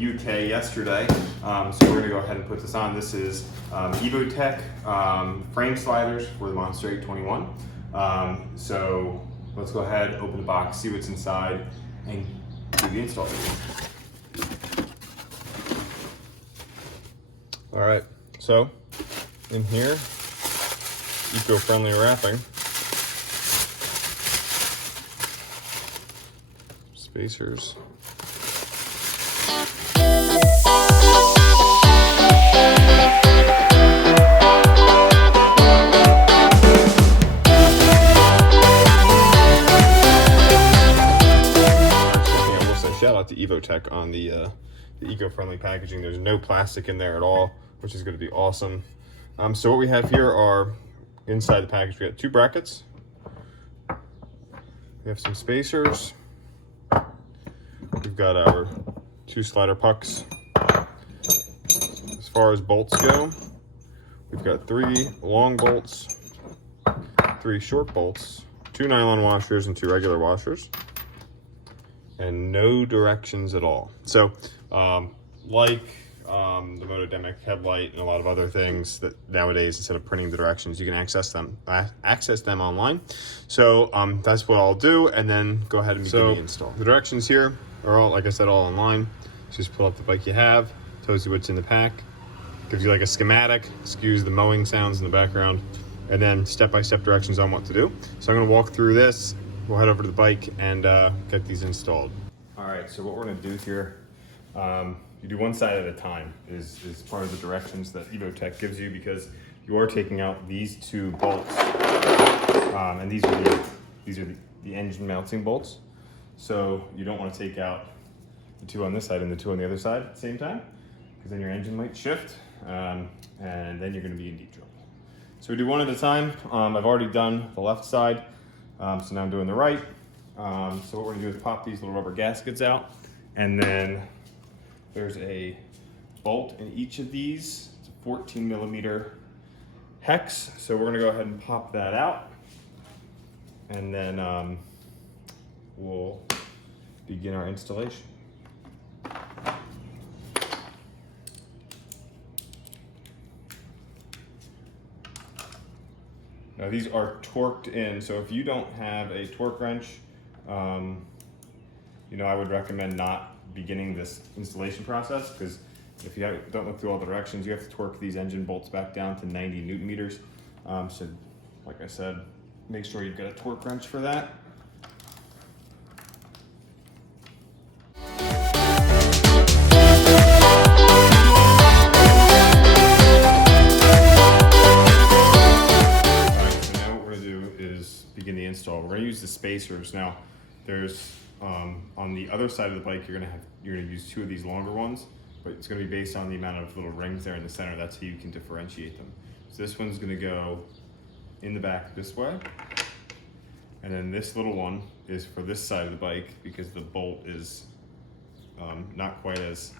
UK yesterday, so we're going to go ahead and put this on. This is Evo-Tech frame sliders for the Monster 821. So let's go ahead, open the box, see what's inside, and do the install. All right, so in here, eco-friendly wrapping. Spacers. Shout out to Evo-Tech on the eco-friendly packaging. There's no plastic in there at all, which is going to be awesome. So what we have here are, inside the package, we got 2 brackets. We have some spacers. We've got our 2 slider pucks. As far as bolts go, we've got 3 long bolts, 3 short bolts, 2 nylon washers and 2 regular washers, and no directions at all. So like the Motodemic headlight and a lot of other things that nowadays, instead of printing the directions, you can access them online. So that's what I'll do, and then go ahead and begin the install. The directions here are all, like I said, all online. Just pull up the bike you have, tells you what's in the pack, gives you like a schematic, excuse the mowing sounds in the background, and then step-by-step directions on what to do. So I'm gonna walk through this. We'll head over to the bike and get these installed. All right, so what we're gonna do here, you do one side at a time is part of the directions that Evo-Tech gives you, because you are taking out these 2 bolts, and these are the engine mounting bolts. So you don't want to take out the 2 on this side and the 2 on the other side at the same time, because then your engine might shift, and then you're going to be in deep trouble. So we do one at a time. I've already done the left side, so now I'm doing the right. So what we're going to do is pop these little rubber gaskets out, and then there's a bolt in each of these. It's a 14 millimeter hex. So we're going to go ahead and pop that out, and then we'll begin our installation. Now these are torqued in, so if you don't have a torque wrench, you know, I would recommend not beginning this installation process, because if you don't look through all the directions, you have to torque these engine bolts back down to 90 Newton meters. So like I said, make sure you've got a torque wrench for that. Begin the install. We're going to use the spacers. Now there's on the other side of the bike, you're going to use 2 of these longer ones, but it's going to be based on the amount of little rings there in the center. That's how you can differentiate them. So this one's going to go in the back this way, and then this little one is for this side of the bike, because the bolt is not quite as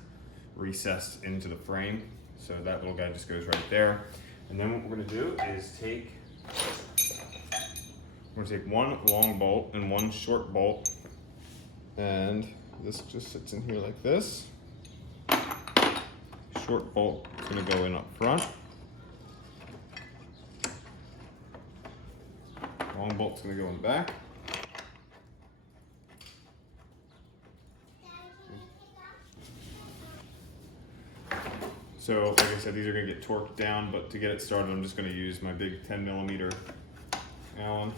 recessed into the frame. So that little guy just goes right there. And then what we're going to do is we're going to take 1 long bolt and 1 short bolt, and this just sits in here like this. Short bolt is going to go in up front. Long bolt's going to go in the back. So like I said, these are going to get torqued down, but to get it started, I'm just going to use my big 10 millimeter Allen.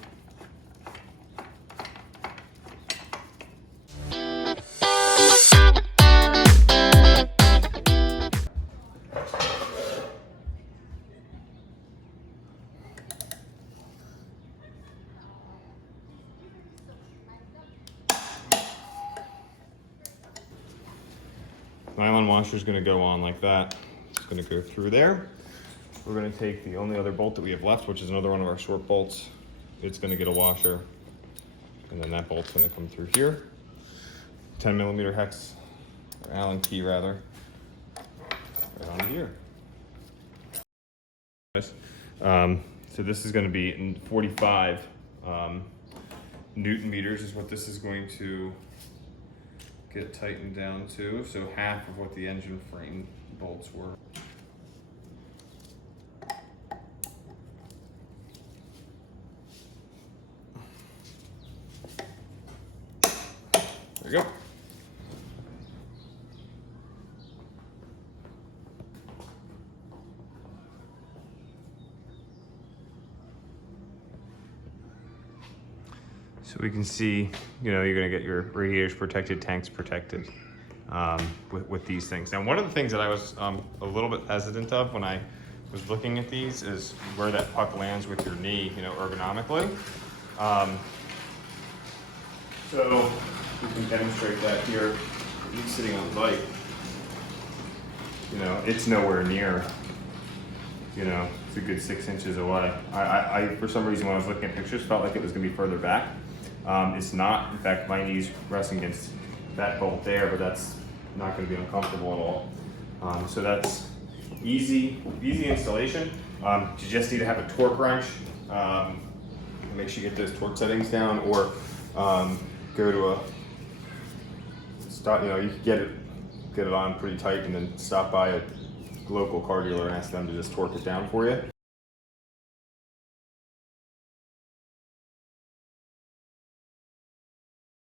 Nylon washer is going to go on like that. It's going to go through there. We're going to take the only other bolt that we have left, which is another one of our short bolts. It's going to get a washer, and then that bolt's going to come through here. 10 millimeter hex, or Allen key rather, right on here. So this is going to be in 45 Newton meters is what this is going to get tightened down to, so half of what the engine frame bolts were. There you go. So we can see, you know, you're gonna get your radiators protected, tanks protected with these things. Now, one of the things that I was a little bit hesitant of when I was looking at these is where that puck lands with your knee, you know, ergonomically. So we can demonstrate that here. He's sitting on the bike. You know, it's nowhere near, you know, it's a good 6 inches away. I for some reason, when I was looking at pictures, felt like it was gonna be further back. It's not. In fact, my knees resting against that bolt there, but that's not gonna be uncomfortable at all. So that's easy installation. You just need to have a torque wrench. Make sure you get those torque settings down, or go to a stop. You know, you can get it on pretty tight, and then stop by a local car dealer and ask them to just torque it down for you.